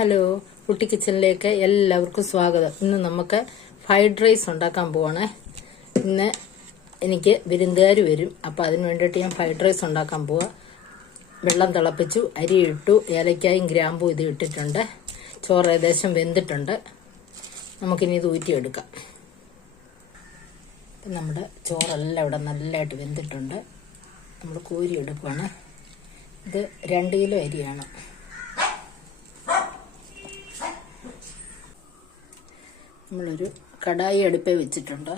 Hello, കുട്ടി കിച്ചണിലേക്ക് എല്ലാവർക്കും സ്വാഗതം. ഇന്ന് നമുക്ക് ഫ്രൈഡ് റൈസ് ഉണ്ടാക്കാൻ പോവാണ്. ഇന്ന് എനിക്ക് വിരുന്നുകാർ വരും, അപ്പോൾ അതിന് വേണ്ടിയിട്ട് ഞാൻ ഫ്രൈഡ് റൈസ് ഉണ്ടാക്കാൻ പോവാ. വെള്ളം തിളപ്പിച്ചു, അരി ഇട്ടു, ഏലക്കായും ഗ്രാമ്പും ഇത് ഇട്ടിട്ടുണ്ട്. ചോറ് ഏകദേശം വെന്തിട്ടുണ്ട്. നമുക്കിനി ഇത് ഊറ്റിയെടുക്കാം. ഇപ്പം നമ്മുടെ ചോറെല്ലാം ഇവിടെ നല്ലതായിട്ട് വെന്തിട്ടുണ്ട്. നമ്മൾ കോരി എടുക്കുകയാണ്. ഇത് 2 കിലോ അരിയാണ്. നമ്മളൊരു കടായി അടുപ്പേ വെച്ചിട്ടുണ്ട്.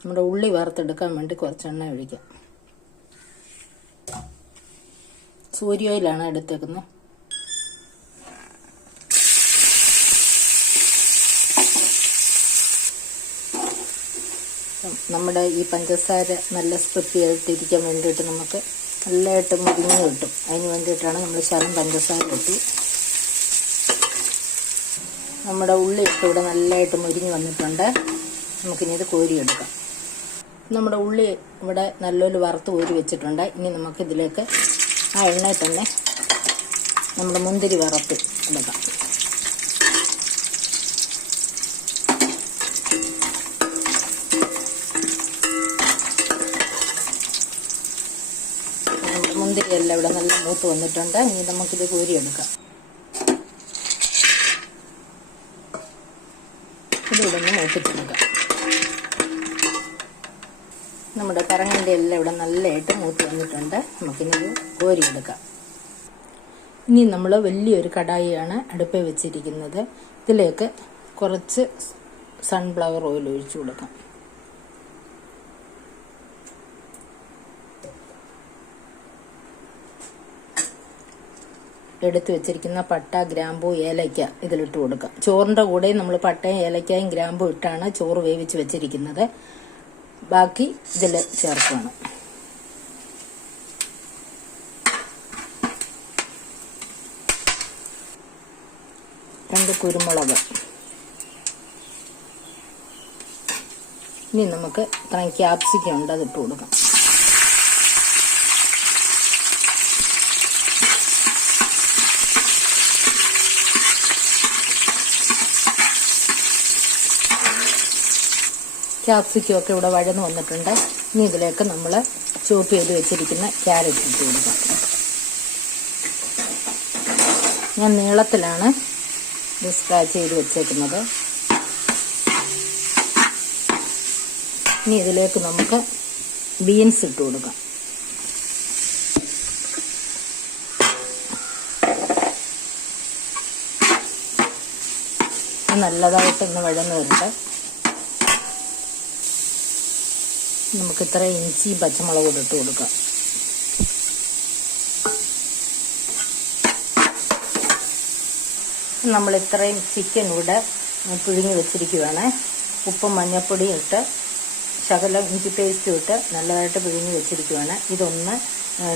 നമ്മുടെ ഉള്ളി വറുത്തെടുക്കാൻ വേണ്ടി കുറച്ച് എണ്ണ ഒഴിക്കാം. സൂര്യ ഓയിലാണ് എടുത്തേക്കുന്നത്. നമ്മുടെ ഈ പഞ്ചസാര നല്ല സ്പ്രിപ്പ് ചെയ്തിട്ടിരിക്കാൻ വേണ്ടിയിട്ട് നമുക്ക് നല്ലതായിട്ട് മുരിഞ്ഞ് കിട്ടും. അതിന് വേണ്ടിയിട്ടാണ് നമ്മൾ ശകലം പഞ്ചസാര ഇട്ടു. നമ്മുടെ ഉള്ളി ഇട്ട് ഇവിടെ നല്ലതായിട്ട് മുരിഞ്ഞ് വന്നിട്ടുണ്ട്. നമുക്കിനി ഇത് കോരിയെടുക്കാം. നമ്മുടെ ഉള്ളി ഇവിടെ നല്ലൊരു വറുത്ത് കോരി വെച്ചിട്ടുണ്ട്. ഇനി നമുക്കിതിലേക്ക് ആ എണ്ണയിൽ തന്നെ നമ്മുടെ മുന്തിരി വറുത്ത് എടുക്കാം. നമ്മുടെ മുന്തിരിയെല്ലാം ഇവിടെ നല്ല മൂത്ത് വന്നിട്ടുണ്ട്. ഇനി നമുക്കിത് കോരിയെടുക്കാം. ഇതിവിടെ നിന്ന് മൂപ്പിച്ചെടുക്കാം. നമ്മുടെ പറങ്ങിൻ്റെ എല്ലാം ഇവിടെ നല്ലതായിട്ട് മൂത്ത് വന്നിട്ടുണ്ട്. നമുക്കിനി ഇത് കോരിയെടുക്കാം. ഇനി നമ്മൾ വലിയൊരു കടായിയാണ് അടുപ്പിൽ വെച്ചിരിക്കുന്നത്. ഇതിലേക്ക് കുറച്ച് സൺഫ്ലവർ ഓയിൽ ഒഴിച്ചു കൊടുക്കാം. എടുത്ത് വെച്ചിരിക്കുന്ന പട്ട, ഗ്രാമ്പൂ, ഏലയ്ക്ക ഇതിലിട്ട് കൊടുക്കാം. ചോറിൻ്റെ കൂടെ നമ്മൾ പട്ടയും ഏലയ്ക്കായും ഗ്രാമ്പും ഇട്ടാണ് ചോറ് വേവിച്ച് വെച്ചിരിക്കുന്നത്. ബാക്കി ഇതിൽ ചേർക്കണം. രണ്ട് കുരുമുളക്. ഇനി നമുക്ക് ഇത്രയും ക്യാപ്സിക്കം ഉണ്ട്, അതിട്ട് കൊടുക്കാം. ക്യാപ്സിക്കം ഒക്കെ ഇവിടെ വഴന്ന് വന്നിട്ടുണ്ട്. ഇനി ഇതിലേക്ക് നമ്മൾ ചോപ്പ് ചെയ്ത് വെച്ചിരിക്കുന്ന ക്യാരറ്റ് ഇട്ട് കൊടുക്കാം. ഞാൻ നീളത്തിലാണ് ഇത് സ്ക്രാച്ച് ചെയ്ത് വെച്ചേക്കുന്നത്. ഇനി ഇതിലേക്ക് നമുക്ക് ബീൻസ് ഇട്ട് കൊടുക്കാം. നല്ലതായിട്ടൊന്ന് വഴന്ന് വരട്ടെ. നമുക്ക് ഇത്ര ഇഞ്ചി പച്ചമുളക് കൂടെ ഇട്ട് കൊടുക്കാം. നമ്മൾ ഇത്രയും ചിക്കൻ ഇവിടെ പിഴിഞ്ഞ് വെച്ചിരിക്കുകയാണ്. ഉപ്പും മഞ്ഞൾപ്പൊടിയും ഇട്ട് ശകലം ഇഞ്ചി പേസ്റ്റും ഇട്ട് നല്ലതായിട്ട് പിഴിഞ്ഞ് വെച്ചിരിക്കുകയാണ്. ഇതൊന്ന്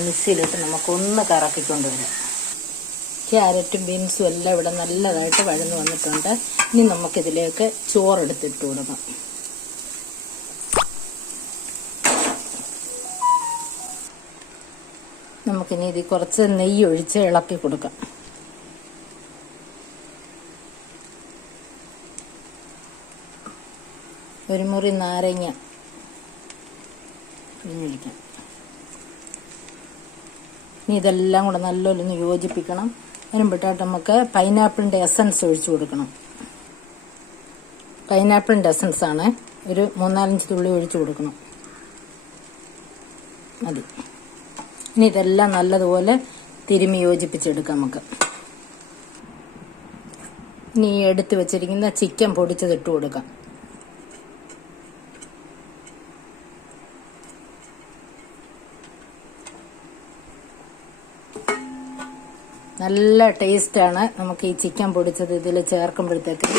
മിക്സിയിലിട്ട് നമുക്കൊന്ന് കറക്കിക്കൊണ്ടുവരാം. ക്യാരറ്റും ബീൻസും എല്ലാം ഇവിടെ നല്ലതായിട്ട് വഴന്ന് വന്നിട്ടുണ്ട്. ഇനി നമുക്കിതിലേക്ക് ചോറെടുത്തിട്ട് കൊടുക്കാം. നമുക്കിനി ഇതിൽ കുറച്ച് നെയ്യ് ഒഴിച്ച് ഇളക്കി കൊടുക്കാം. ഒരു മുറി നാരങ്ങ പിഴിഞ്ഞൊഴിക്കാം. ഇനി ഇതെല്ലാം കൂടെ നല്ലൊന്ന് യോജിപ്പിക്കണം. അതിനുമ്പോട്ടായിട്ട് നമുക്ക് പൈനാപ്പിളിൻ്റെ എസൻസ് ഒഴിച്ചു കൊടുക്കണം. പൈനാപ്പിളിൻ്റെ എസൻസ് ആണ്. ഒരു 3-4 തുള്ളി ഒഴിച്ചു കൊടുക്കണം. മതി. ഇനി ഇതെല്ലാം നല്ലതുപോലെ തിരുമ്മി യോജിപ്പിച്ചെടുക്കാം നമുക്ക്. ഇനി എടുത്ത് വെച്ചിരിക്കുന്ന ചിക്കൻ പൊടിച്ചതിട്ട് കൊടുക്കാം. നല്ല ടേസ്റ്റാണ് നമുക്ക് ഈ ചിക്കൻ പൊടിച്ചത് ഇതിൽ ചേർക്കുമ്പോഴത്തേക്ക്.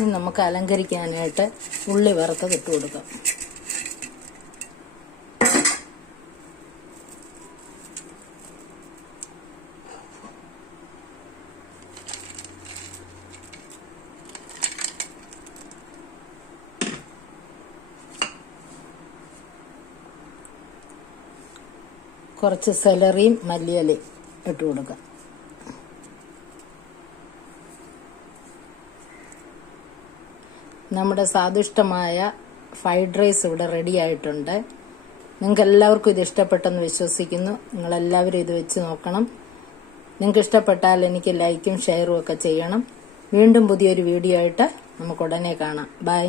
ഇനി നമുക്ക് അലങ്കരിക്കാനായിട്ട് ഉള്ളി വറുത്തത് ഇട്ട് കൊടുക്കാം. കുറച്ച് സെലറിയും മല്ലിയിലയും ഇട്ട് കൊടുക്കാം. നമ്മുടെ സ്വാദിഷ്ടമായ ഫ്രൈഡ് റൈസ് ഇവിടെ റെഡി ആയിട്ടുണ്ട്. നിങ്ങൾക്ക് എല്ലാവർക്കും ഇത് ഇഷ്ടപ്പെട്ടെന്ന് വിശ്വസിക്കുന്നു. നിങ്ങളെല്ലാവരും ഇത് വെച്ച് നോക്കണം. നിങ്ങൾക്ക് ഇഷ്ടപ്പെട്ടാൽ എനിക്ക് ലൈക്കും ഷെയറും ഒക്കെ ചെയ്യണം. വീണ്ടും പുതിയൊരു വീഡിയോ ആയിട്ട് നമുക്ക് ഉടനെ കാണാം. ബൈ.